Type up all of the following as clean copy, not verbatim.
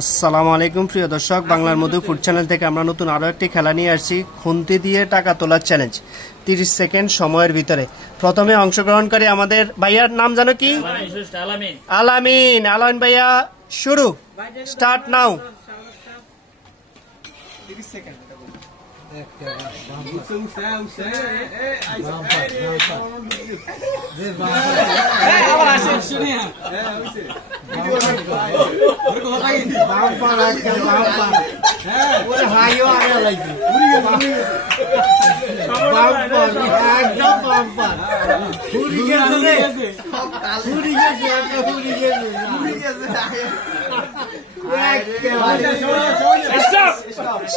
আসসালামু আলাইকুম প্রিয় দর্শক, বাংলার মধু ফুড চ্যানেল থেকে আমরা নতুন আরো একটি খেলা নিয়ে আসছি, খুন্তি দিয়ে টাকা তোলার চ্যালেঞ্জ। 30 সেকেন্ড সময়ের ভিতরে প্রথমে অংশগ্রহণকারী আমাদের ভাইয়ার নাম জানো কি? আলামিন। আলামিন ভাইয়া শুরু, স্টার্ট নাও। 30 সেকেন্ড।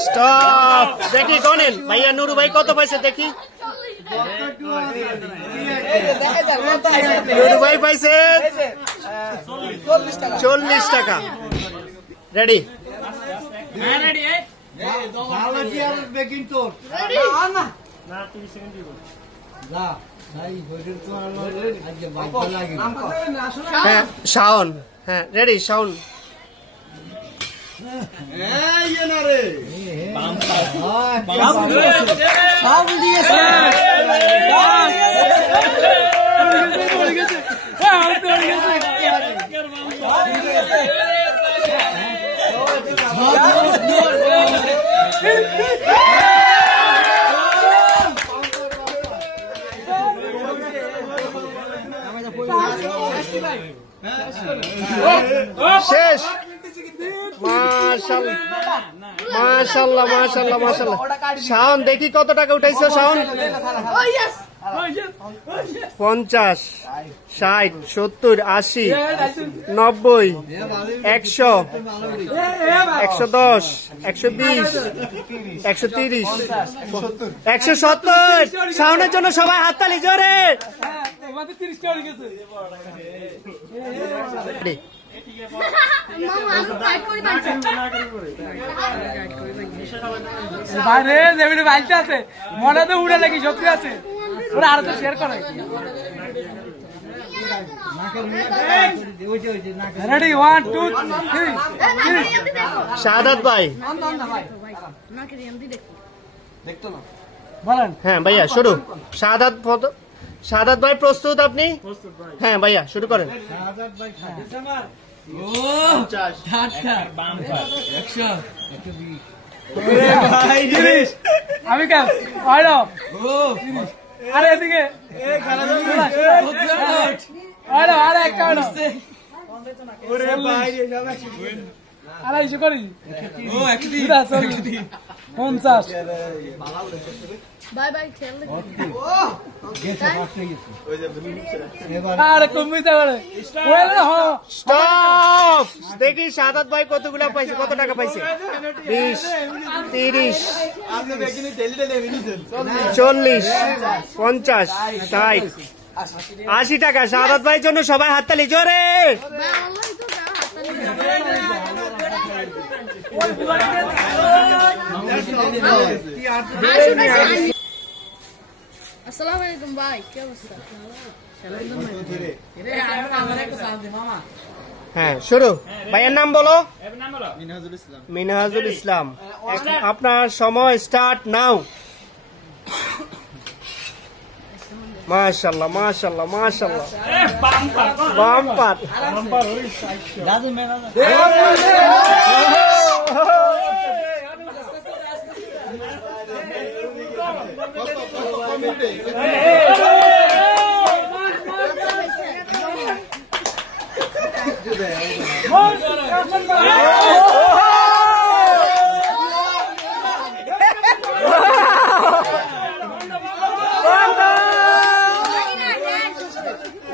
স্টপ। দেখি গনেন ভাইয়া, নুরু ভাই কত পাইছে দেখি। নুরু ভাই পাইছে 40 টাকা। রেডি? হ্যাঁ শাওন। হ্যাঁ রেডি শাওন। শেষ। মাশাআল্লাহ মাশাআল্লাহ মাশাআল্লাহ মাশাআল্লাহ। শাওন দেখি কত টাকা উঠাইছো শাওন? 50, 60, 70, 80, 90, 100, 110, 120, 130, 170। শাওনের জন্য সবাই হাততালি জোরে। মনে তো উড়ে লাগি সত্যি আছে, ওরা আর তো শেয়ার করে। রেডি 1 2 3। শাহাদাত ভাই বলেন। হ্যাঁ ভাইয়া শুরু। শাহাদাত ভাই প্রস্তুত আপনি? হ্যাঁ ভাইয়া শুরু করেন। আমি কেন আরে এদিকে আড়াইশো করি 50। দেখি শাহাদাত ভাই কতগুলা পাইছে, কত টাকা পাইছে? 20, 30, 40, 50, 60, 80 টাকা। শাহাদাত ভাইয়ের জন্য সবাই হাততালি জোরে। আসসালামু আলাইকুম ভাই, কি অবস্থা? হ্যাঁ শুরু। ভাইয়ের নাম বলো। মিনহাজুল ইসলাম। আপনার সময় স্টার্ট নাও। মাশাআল্লাহ মাশাআল্লাহ মাশাআল্লাহ। বাম্পার।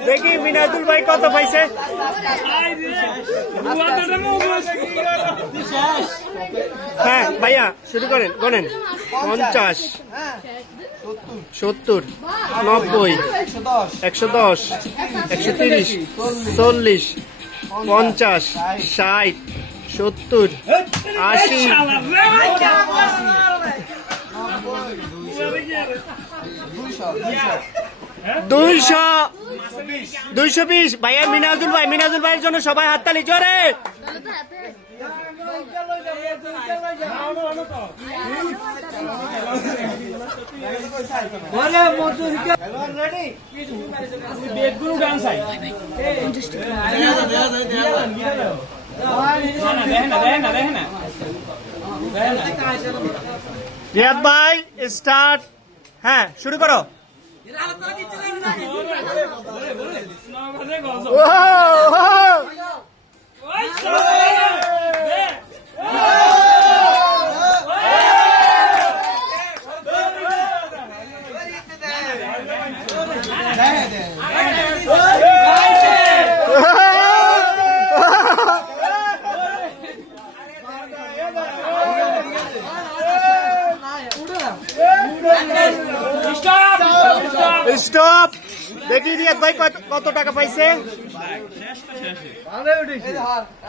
দেখি মিনাজুল ভাই কত পাইছে? হ্যাঁ ভাইয়া শুরু করেন, গনেন। 50, 70, 90, 110, 130, 40, 50, 60, 70, 80, 220। ভাইয়া মিনাজুল ভাইয়ের জন্য সবাই হাততালি জোরে। রিয়াদ ভাই স্টার্ট। হ্যাঁ শুরু করো। স্টপ। দেখি রিয়াদ ভাই কত টাকা পাইছে?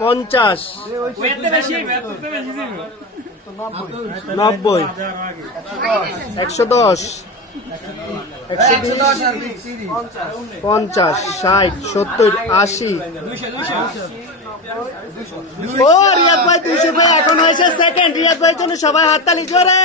50, 90, 110, 50, 60, 70, 80। ও রিয়াদ ভাই 200 ভাই এখন হয়েছে সেকেন্ড। রিয়াদ ভাইয়ের জন্য সবাই হাততালি জোরে।